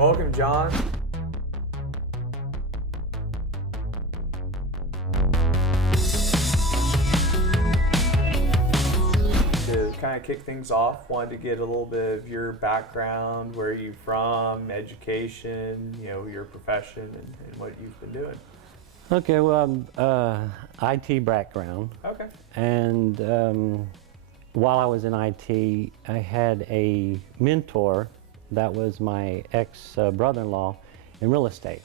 Welcome, John. To kind of kick things off, wanted to get a little bit of your background, where are you from, education, your profession, and what you've been doing. Okay, well, IT background. Okay. And while I was in IT, I had a mentor that was my ex-brother-in-law in real estate.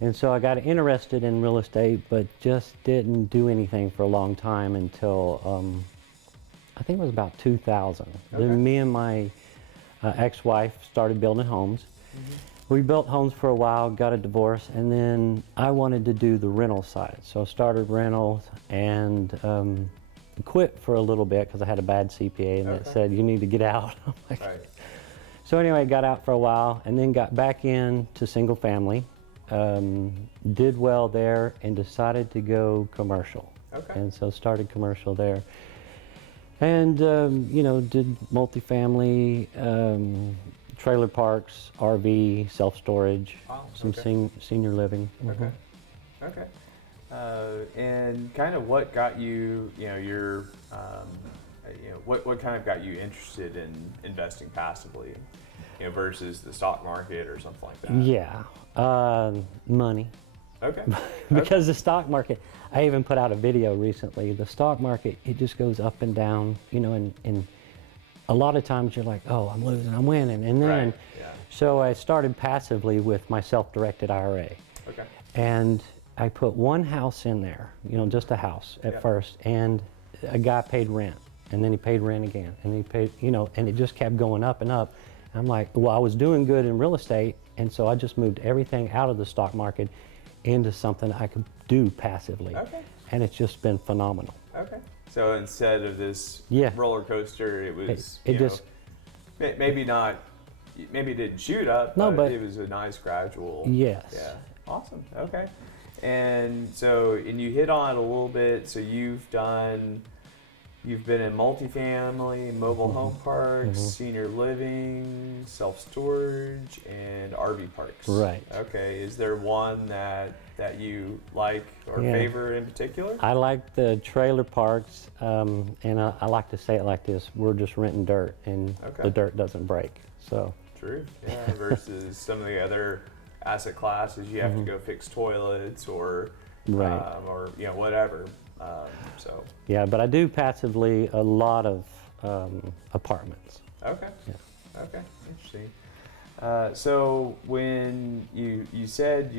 And so I got interested in real estate, but just didn't do anything for a long time until I think it was about 2000. Okay. Then me and my ex-wife started building homes. We built homes for a while, got a divorce, and then I wanted to do the rental side. So I started rentals and quit for a little bit because I had a bad CPA and that said, you need to get out. I'm like, Right. So anyway, I got out for a while and then got back into single family, did well there and decided to go commercial. Okay. And so started commercial there. And, did multifamily, trailer parks, RV, self-storage, Wow, some okay. senior living. Okay. Okay. And kind of what got you, what kind of got you interested in investing passively, versus the stock market or something like that? Yeah, money. Okay. Because the stock market, I even put out a video recently, the stock market, it just goes up and down, and a lot of times you're like, oh, I'm losing, I'm winning. And then, Right. Yeah. so I started passively with my self-directed IRA. Okay. And I put one house in there, just a house at first, and a guy paid rent, and then he paid rent again, and he paid, and it just kept going up and up. I'm like, well, I was doing good in real estate, and so I just moved everything out of the stock market into something I could do passively. Okay. And it's just been phenomenal. Okay. So instead of this roller coaster, it was, It just, maybe not, maybe it didn't shoot up, No, but it was a nice gradual. yes. Yeah. Awesome. Okay. And so, and you hit on it a little bit. So you've been in multifamily, mobile home parks, senior living, self-storage, and RV parks. Right. Okay. Is there one that you like or favor in particular? I like the trailer parks, and I like to say it like this, we're just renting dirt, and the dirt doesn't break, so. True, yeah, versus some of the other asset classes, you have to go fix toilets or whatever. So. Yeah, but I do passively a lot of apartments. Okay. Yeah. Okay. Interesting. So when you said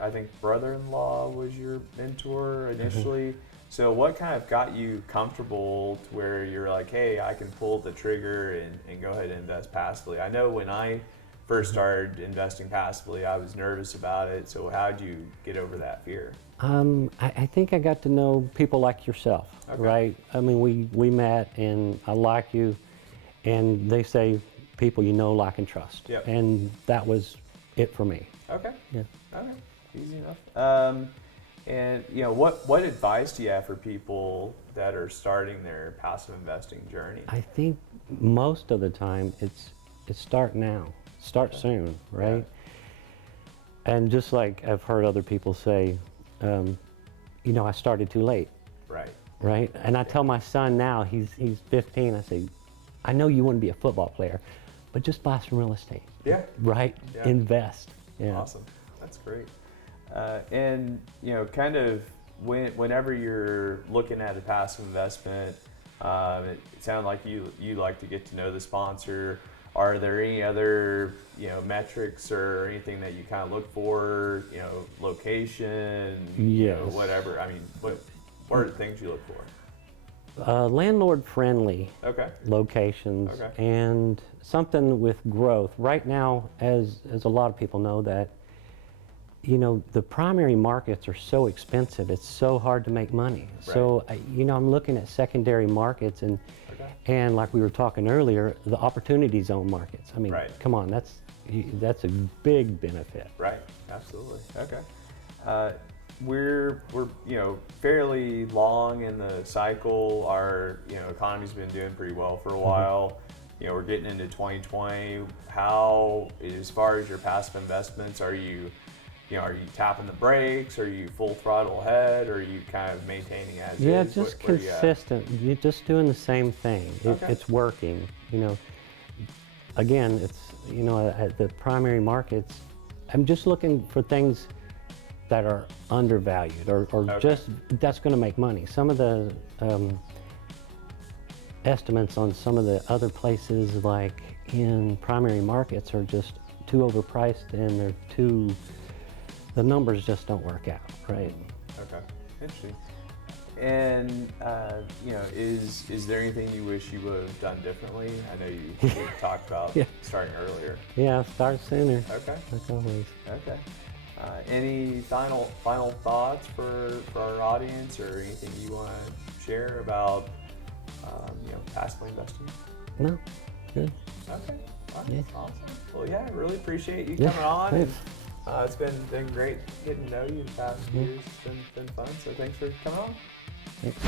I think brother-in-law was your mentor initially. So what kind of got you comfortable to where you're like, hey, I can pull the trigger and go ahead and invest passively? I know when I first started investing passively, I was nervous about it. So how'd you get over that fear? I think I got to know people like yourself, right? I mean, we met and I like you, and they say people you know, like, and trust. Yep. And that was it for me. Okay. Yeah. Okay. Easy enough. And what advice do you have for people that are starting their passive investing journey? I think most of the time it's start now, start soon, right? Yeah. And just like I've heard other people say, I started too late. Right. Right. And I tell my son now, he's 15. I say, I know you want to be a football player, but just buy some real estate. Yeah. Right. Yeah. Invest. Yeah. Awesome. That's great. And kind of whenever you're looking at a passive investment, it sounds like you like to get to know the sponsor. Are there any other metrics or anything that you kind of look for? Location. Yes. Whatever. I mean, what are the things you look for? Landlord-friendly locations, Okay. and something with growth. Right now, as a lot of people know, that the primary markets are so expensive. It's so hard to make money. Right. So I'm looking at secondary markets, and like we were talking earlier, the opportunity zone markets. I mean, come on, that's a big benefit. Right. Absolutely. Okay. We're fairly long in the cycle. Our economy's been doing pretty well for a while. we're getting into 2020. How, as far as your passive investments, are you tapping the brakes? Are you full throttle ahead? Or are you kind of maintaining as Yeah, is? just Where you at? consistent. You're just doing the same thing. Okay. It's working. Again, it's at the primary markets. I'm just looking for things that are undervalued or Okay. just that's going to make money. Some of the estimates on some of the other places, like in primary markets, are just too overpriced, and the numbers just don't work out, right? Okay, interesting. And is there anything you wish you would have done differently? I know you talked about Yeah. starting earlier. Yeah, start sooner. Okay. Like always. Okay. Any final thoughts for our audience, or anything you want to share about passively investing? No, good. Okay. All right. Yeah. Awesome. Well, yeah, I really appreciate you Yeah, coming on. thanks. And, it's been great getting to know you the past few years. It's been fun. So thanks for coming on. Thanks.